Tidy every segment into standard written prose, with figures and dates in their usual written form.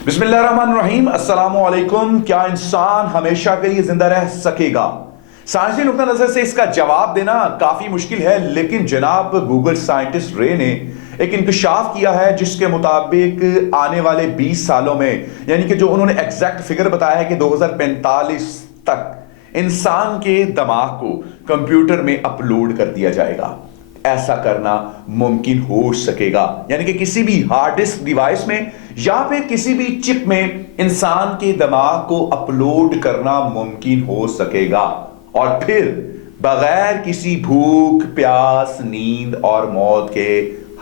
बिस्मिल्लाहिर्रहमानिर्रहीम। अस्सलाम वालेकुम। क्या इंसान हमेशा के लिए जिंदा रह सकेगा? साइंसी नुक्ता नजर से इसका जवाब देना काफी मुश्किल है, लेकिन जनाब गूगल साइंटिस्ट रे ने एक इंकशाफ किया है जिसके मुताबिक आने वाले 20 सालों में, यानी कि जो उन्होंने एग्जैक्ट फिगर बताया है कि 2045 तक इंसान के दिमाग को कंप्यूटर में अपलोड कर दिया जाएगा। ऐसा करना मुमकिन हो सकेगा, यानी कि किसी भी हार्ड डिस्क डिवाइस में या फिर किसी भी चिप में इंसान के दिमाग को अपलोड करना मुमकिन हो सकेगा और फिर बगैर किसी भूख, प्यास, नींद और मौत के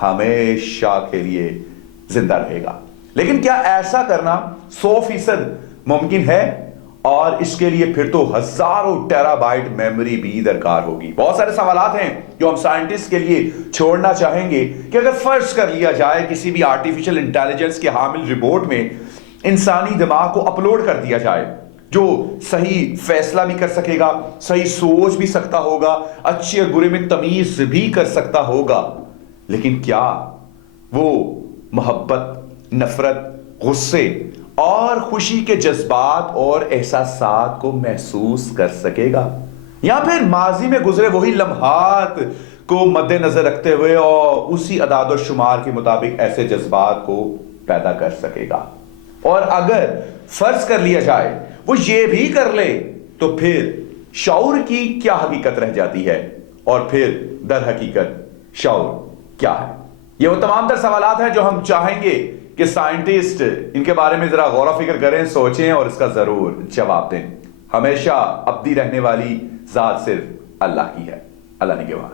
हमेशा के लिए जिंदा रहेगा। लेकिन क्या ऐसा करना 100% मुमकिन है? और इसके लिए फिर तो हजारों टेराबाइट मेमोरी भी दरकार होगी। बहुत सारे सवालात हैं जो हम साइंटिस्ट के लिए छोड़ना चाहेंगे कि अगर फर्ज कर लिया जाए किसी भी आर्टिफिशियल इंटेलिजेंस के हामिल रिपोर्ट में इंसानी दिमाग को अपलोड कर दिया जाए, जो सही फैसला भी कर सकेगा, सही सोच भी सकता होगा, अच्छे और बुरे में तमीज भी कर सकता होगा, लेकिन क्या वो मोहब्बत, नफरत, गुस्से और खुशी के जज्बात और एहसासात को महसूस कर सकेगा? या फिर माजी में गुजरे वही लम्हात को मद्देनजर रखते हुए और उसी अदाद और शुमार के मुताबिक ऐसे जज्बात को पैदा कर सकेगा? और अगर फर्ज कर लिया जाए वो ये भी कर ले, तो फिर शऊर की क्या हकीकत रह जाती है और फिर दर हकीकत शऊर क्या है? ये वो तमाम तर सवालात हैं जो हम चाहेंगे कि साइंटिस्ट इनके बारे में जरा गौर फिक्र करें, सोचें और इसका जरूर जवाब दें। हमेशा अब्दी रहने वाली जात सिर्फ अल्लाह की है। अल्लाह निगहबान।